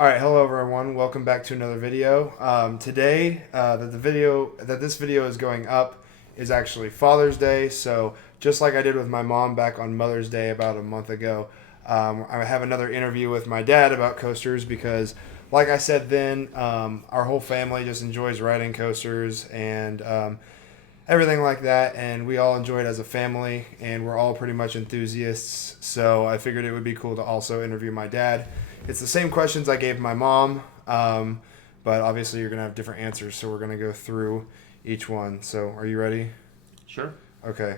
All right, hello everyone. Welcome back to another video. Today, this video is going up is actually Father's Day. So just like I did with my mom back on Mother's Day about a month ago, I have another interview with my dad about coasters because, like I said then, our whole family just enjoys riding coasters and everything like that, and we all enjoy it as a family, and we're all pretty much enthusiasts. So I figured it would be cool to also interview my dad. It's the same questions I gave my mom, but obviously you're gonna have different answers. So we're gonna go through each one. So are you ready? Sure. Okay.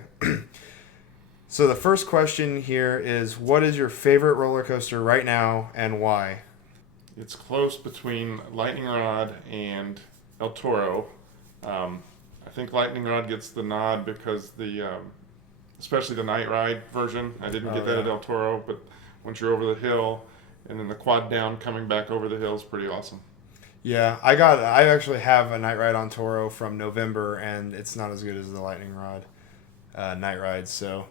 So the first question here is, what is your favorite roller coaster right now and why? It's close between Lightning Rod and El Toro. I think Lightning Rod gets the nod because especially the night ride version. I didn't get that at El Toro, but once you're over the hill and then the quad down coming back over the hill is pretty awesome. Yeah, I actually have a night ride on Toro from November, and it's not as good as the Lightning Rod night rides. So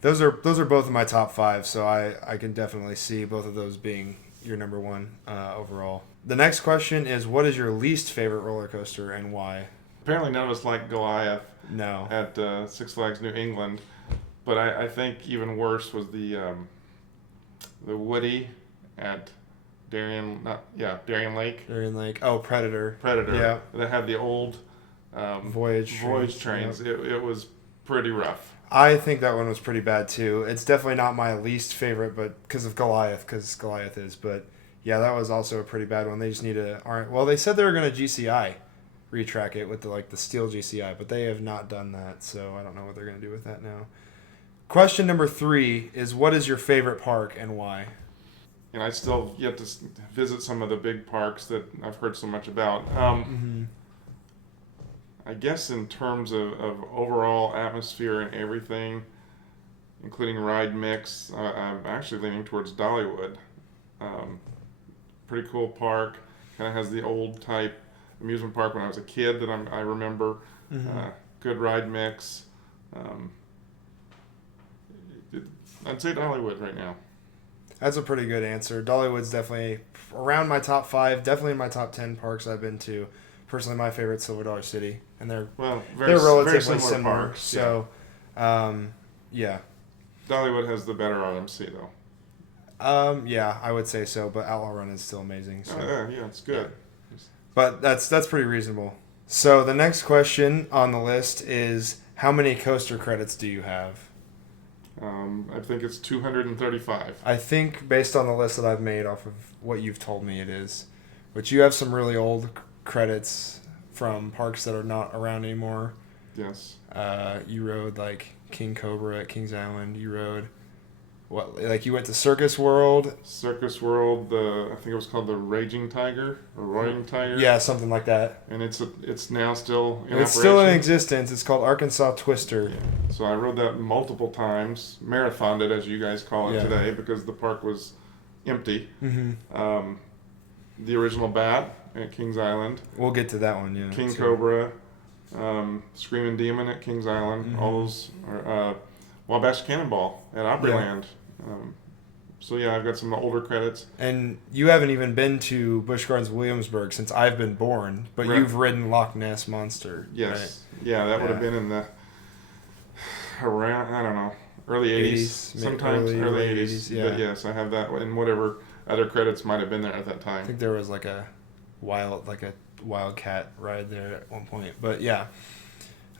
those are both of my top five. So I can definitely see both of those being your number one overall. The next question is, what is your least favorite roller coaster and why? Apparently none of us like Goliath No. at Six Flags New England, but I think even worse was the Woody at Darien Lake. They're in like, oh, Predator. Predator. Yeah. That had the old Voyage trains. Yep. It was pretty rough. I think that one was pretty bad too. It's definitely not my least favorite, but because Goliath is. But yeah, that was also a pretty bad one. They just need to. Well, they said they were going to GCI retrack it with the steel GCI, but they have not done that. So I don't know what they're going to do with that now. Question number 3 is, what is your favorite park and why? And I still yet to visit some of the big parks that I've heard so much about. I guess in terms of overall atmosphere and everything, including ride mix, I'm actually leaning towards Dollywood. Pretty cool park. Kind of has the old type amusement park when I was a kid that I remember. Good ride mix. I'd say Dollywood right now. That's a pretty good answer. Dollywood's definitely around my top 5, definitely in my top 10 parks I've been to. Personally, my favorite Silver Dollar City, and they're relatively very similar similar. parks. So, yeah. Dollywood has the better RMC though. Yeah, I would say so, but Outlaw Run is still amazing. So. Yeah, it's good. But that's pretty reasonable. So the next question on the list is, how many coaster credits do you have? I think it's 235. I think based on the list that I've made off of what you've told me it is, which you have some really old credits from parks that are not around anymore. Yes. You rode like King Cobra at Kings Island. You rode you went to Circus World. Circus World. I think it was called the Raging Tiger or Roaring Tiger. Yeah, something like that. And it's now still in It's operation. still in existence. It's called Arkansas Twister. Yeah. So I rode that multiple times, marathoned it as you guys call it today, because the park was empty. Mm-hmm. The original Bat at Kings Island. We'll get to that one. Yeah. King Cobra, Screaming Demon at Kings Island. Mm-hmm. All those are Wabash Cannonball at Opryland. So yeah, I've got some of the older credits. And you haven't even been to Busch Gardens Williamsburg since I've been born, but you've ridden Loch Ness Monster. Yes. Right? Yeah, that would have been in the early 80s. Sometimes early 80s. Yeah. But yes, I have that, and whatever other credits might have been there at that time. I think there was like a wildcat ride there at one point. But yeah.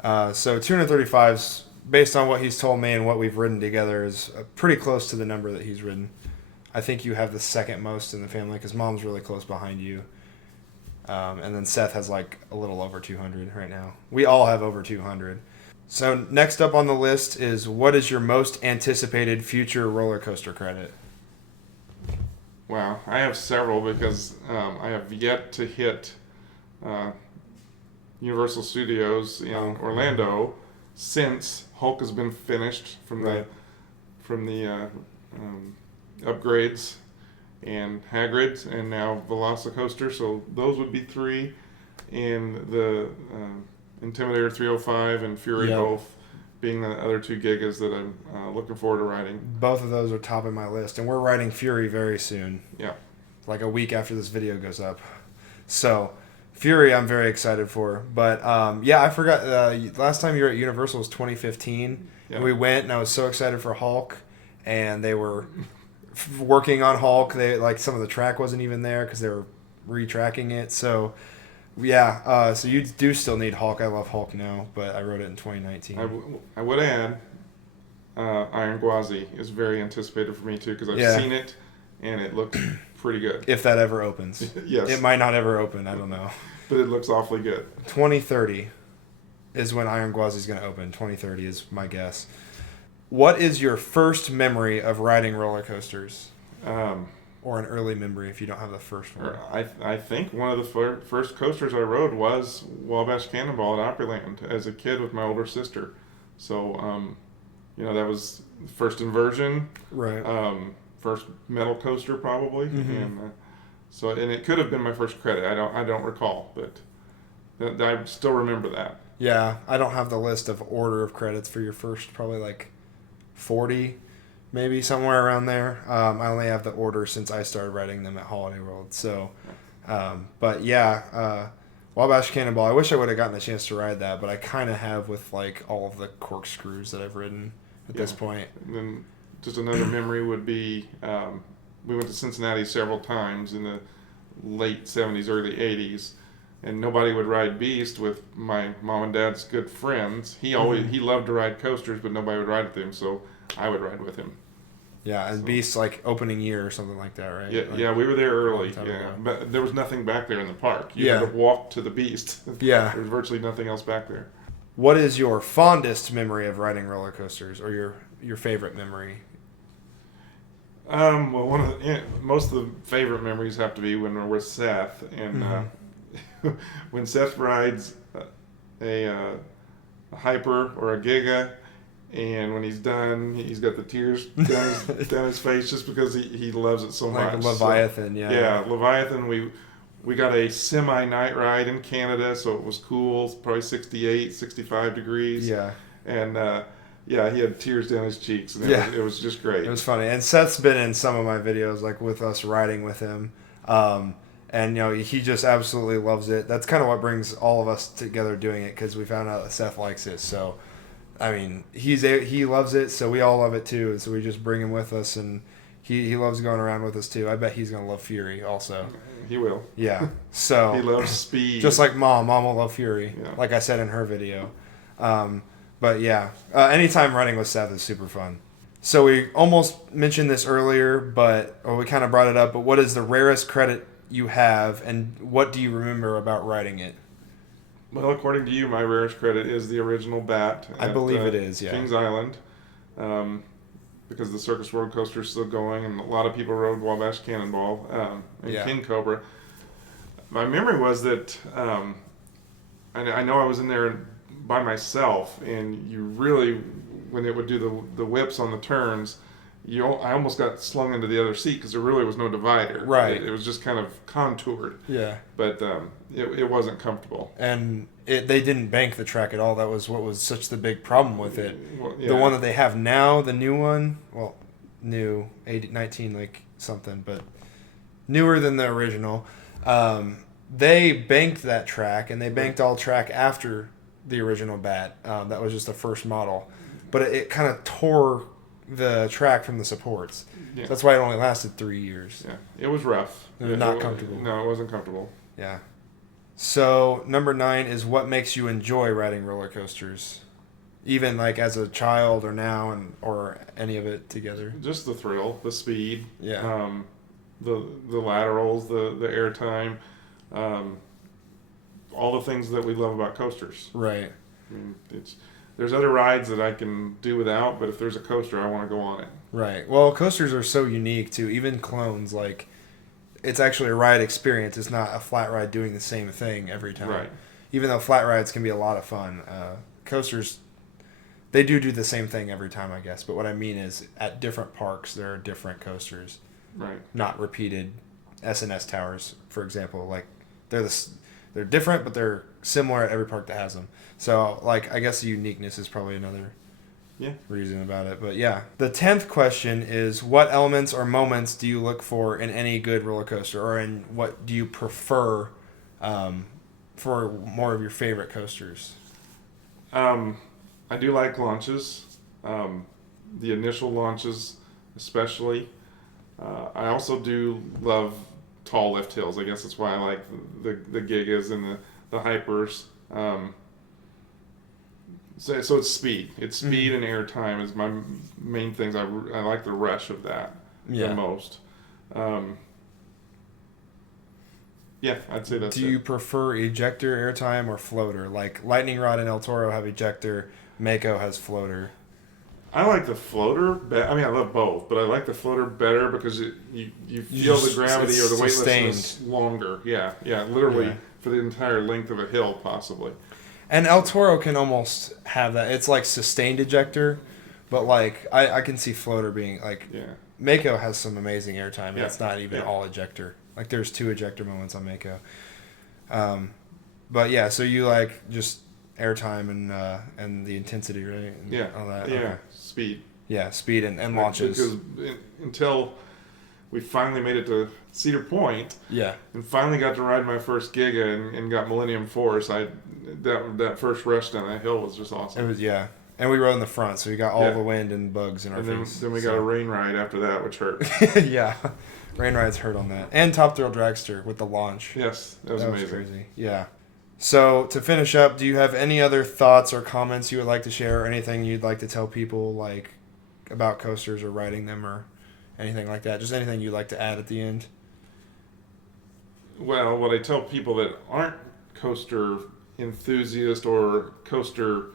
So 235's, based on what he's told me and what we've ridden together, is pretty close to the number that he's ridden. I think you have the second most in the family because Mom's really close behind you. And then Seth has like a little over 200 right now. We all have over 200. So next up on the list is, what is your most anticipated future roller coaster credit? Wow, I have several because I have yet to hit Universal Studios in Orlando since Hulk has been finished from the upgrades, and Hagrid, and now Velocicoaster. So those would be 3, and the Intimidator 305 and Fury both being the other 2 gigas that I'm looking forward to riding. Both of those are top of my list, and we're riding Fury very soon. Yeah. like a week after this video goes up. So Fury, I'm very excited for. But yeah, I forgot. Last time you were at Universal was 2015. Yeah. And we went, and I was so excited for Hulk, and they were working on Hulk. They like some of the track wasn't even there because they were retracking it. So yeah, so you do still need Hulk. I love Hulk now, but I wrote it in 2019. I would add, Iron Gwazi is very anticipated for me too because I've Yeah. seen it and it looks pretty good. If that ever opens. Yes, It might not ever open. I don't know. but it looks awfully good. 2030 is when Iron Gwazi is going to open. 2030 is my guess. What is your first memory of riding roller coasters? Or an early memory if you don't have the first one. I think one of the first coasters I rode was Wabash Cannonball at Opryland as a kid with my older sister. So, that was the first inversion, Right. first metal coaster probably, Mhm. and it could have been my first credit. I don't recall, but I still remember that. Yeah, I don't have the list of order of credits for your first, probably like 40, maybe somewhere around there. I only have the order since I started riding them at Holiday World. So, but yeah, Wabash Cannonball. I wish I would have gotten the chance to ride that, but I kind of have with like all of the corkscrews that I've ridden at this point. And then just another memory would be we went to Cincinnati several times in the late 70s, early 80s, and nobody would ride Beast with my mom and dad's good friends. He loved to ride coasters, but nobody would ride with him, so I would ride with him. Yeah, and So- Beast like opening year or something like that, right? Like, Yeah, we were there early. long time Yeah, ago. but there was nothing back there in the park. You Yeah. had to walk to the Beast. Yeah. There was virtually nothing else back there. What is your fondest memory of riding roller coasters, or your favorite memory? Well, most of the favorite memories have to be when we're with Seth, and when Seth rides a Hyper or a Giga, and when he's done, he's got the tears down his face just because he loves it so Like much. Leviathan, So, yeah. yeah, Leviathan. We got a semi night ride in Canada, so it was cool. Probably 68, 65 degrees. Yeah. And yeah, he had tears down his cheeks, and it was just great. It was funny. And Seth's been in some of my videos, like with us riding with him. And, he just absolutely loves it. That's kind of what brings all of us together doing it, because we found out that Seth likes it. So, I mean, he loves it, so we all love it too. And so we just bring him with us, and he loves going around with us too. I bet he's going to love Fury also. He will. Yeah. So He loves speed. just like Mom will love Fury, Yeah. like I said in her video. But yeah, anytime running with Seth is super fun. So we almost mentioned this earlier, or we kind of brought it up, but what is the rarest credit you have, and what do you remember about riding it? Well, according to you, my rarest credit is the original Bat. I believe it is, yeah. Kings Island, because the Circus Road Coaster is still going, and a lot of people rode Wabash Cannonball and Yeah. King Cobra. My memory was that I know I was in there by myself, and you really, when it would do the whips on the turns, I almost got slung into the other seat because there really was no divider. Right. It was just kind of contoured, Yeah. but it wasn't comfortable. And they didn't bank the track at all. That was what was such the big problem with it. Well, The one that they have now, the new one, well, new, 19 like something, but newer than the original. They banked that track, and they banked all track after the original Bat. That was just the first model. But it kind of tore the track from the supports. Yeah. That's why it only lasted 3 years. Yeah, it was rough. It was not comfortable. No, it wasn't comfortable. Yeah. So, number 9 is what makes you enjoy riding roller coasters? Even like as a child or now, or any of it together. Just the thrill, the speed, Yeah. the laterals, the airtime, all the things that we love about coasters. Right. I mean, there's other rides that I can do without, but if there's a coaster, I want to go on it. Right. Well, coasters are so unique too. Even clones, like, it's actually a ride experience. It's not a flat ride doing the same thing every time. Right. Even though flat rides can be a lot of fun, coasters, they do the same thing every time, I guess. But what I mean is, at different parks, there are different coasters, Right. not repeated. SNS towers, for example, like they're different, but they're similar at every park that has them. So, like, I guess the uniqueness is probably another reason about it. But yeah, the 10th question is, what elements or moments do you look for in any good roller coaster, or in what do you prefer for more of your favorite coasters? I do like launches, the initial launches especially. I also do love tall lift hills. I guess that's why I like the Gigas and the Hypers. So it's speed. It's speed and airtime is my main things. I like the rush of that the most. Yeah, I'd say that's Do you prefer ejector, airtime, or floater? Like Lightning Rod and El Toro have ejector, Mako has floater. I like the floater. I mean, I love both, but I like the floater better because you feel the gravity or the weightlessness longer. Yeah, literally for the entire length of a hill, possibly. And El Toro can almost have that. It's like sustained ejector, but like I can see floater being like. Yeah. Mako has some amazing airtime, and it's not even Yeah. all ejector. Like there's 2 ejector moments on Mako. But yeah, so you like just airtime and the intensity, right? And all that. Yeah. Okay. Speed. Yeah, speed and launches. Because until we finally made it to Cedar Point, and finally got to ride my first Giga and got Millennium Force, that first rush down that hill was just awesome. It was and we rode in the front, so we got all the wind and bugs in our face. Then we got a rain ride after that, which hurt. Yeah, rain rides hurt on that, and Top Thrill Dragster with the launch. Yes, that was amazing. Crazy. Yeah. So to finish up, do you have any other thoughts or comments you would like to share, or anything you'd like to tell people like about coasters or riding them or anything like that? Just anything you'd like to add at the end? Well, what I tell people that aren't coaster enthusiasts or coaster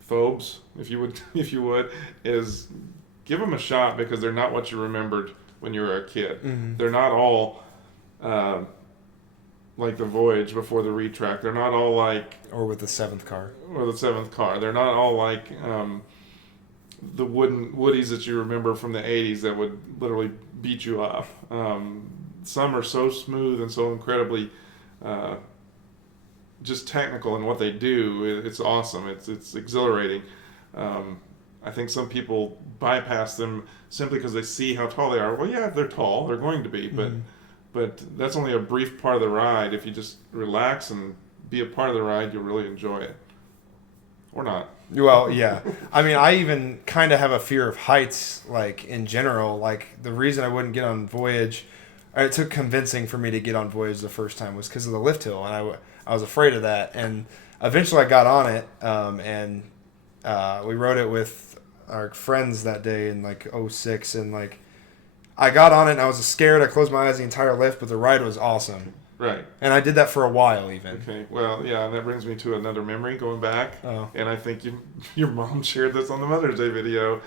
phobes, if you would, is give them a shot, because they're not what you remembered when you were a kid. Mm-hmm. They're not all like the Voyage before the retrack. They're not all like... Or with the 7th car. Or the 7th car. They're not all like the woodies that you remember from the 80s that would literally beat you up. Some are so smooth and so incredibly just technical in what they do. It's awesome. It's exhilarating. I think some people bypass them simply because they see how tall they are. Well, yeah, they're tall. They're going to be, but that's only a brief part of the ride. If you just relax and be a part of the ride, you'll really enjoy it. Or not. Well, yeah. I mean, I even kind of have a fear of heights, like, in general. Like, the reason I wouldn't get on Voyage, or it took convincing for me to get on Voyage the first time, was because of the lift hill, and I was afraid of that. And eventually I got on it, and we rode it with our friends that day in, like, 06, and, like, I got on it, and I was scared. I closed my eyes the entire lift, but the ride was awesome. Right. And I did that for a while, even. Okay. Well, yeah, and that brings me to another memory going back. Oh. And I think your mom shared this on the Mother's Day video,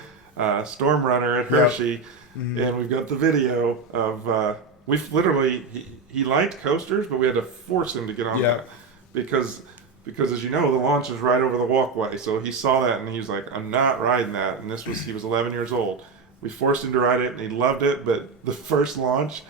Storm Runner at Hershey. Yep. Mm-hmm. And we've got the video of, we've literally, he liked coasters, but we had to force him to get on that. Because as you know, the launch is right over the walkway. So he saw that and he was like, I'm not riding that. And he was 11 years old. We forced him to ride it and he loved it. But the first launch,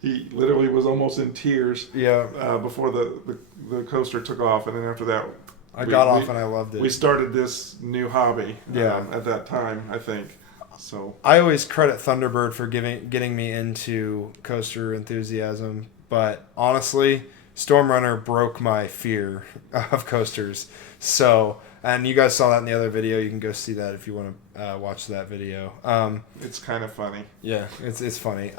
he literally was almost in tears before the coaster took off. And then after that, I got off and I loved it. We started this new hobby at that time, I think. So I always credit Thunderbird for getting me into coaster enthusiasm. But honestly, Storm Runner broke my fear of coasters. So, and you guys saw that in the other video. You can go see that if you want to watch that video. It's kind of funny. Yeah, it's funny.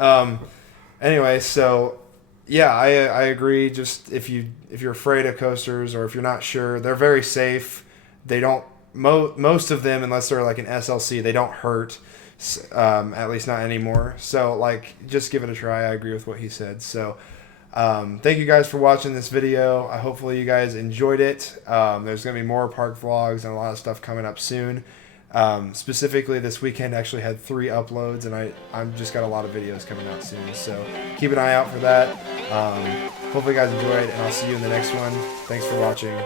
Anyway, so yeah, I agree. Just if you're afraid of coasters or if you're not sure, they're very safe. They don't most of them, unless they're like an SLC, they don't hurt. At least not anymore. So like, just give it a try. I agree with what he said. So. Thank you guys for watching this video. Hopefully you guys enjoyed it. There's going to be more park vlogs and a lot of stuff coming up soon. Specifically this weekend I actually had 3 uploads, and I'm just got a lot of videos coming out soon. So keep an eye out for that. Hopefully you guys enjoyed, and I'll see you in the next one. Thanks for watching.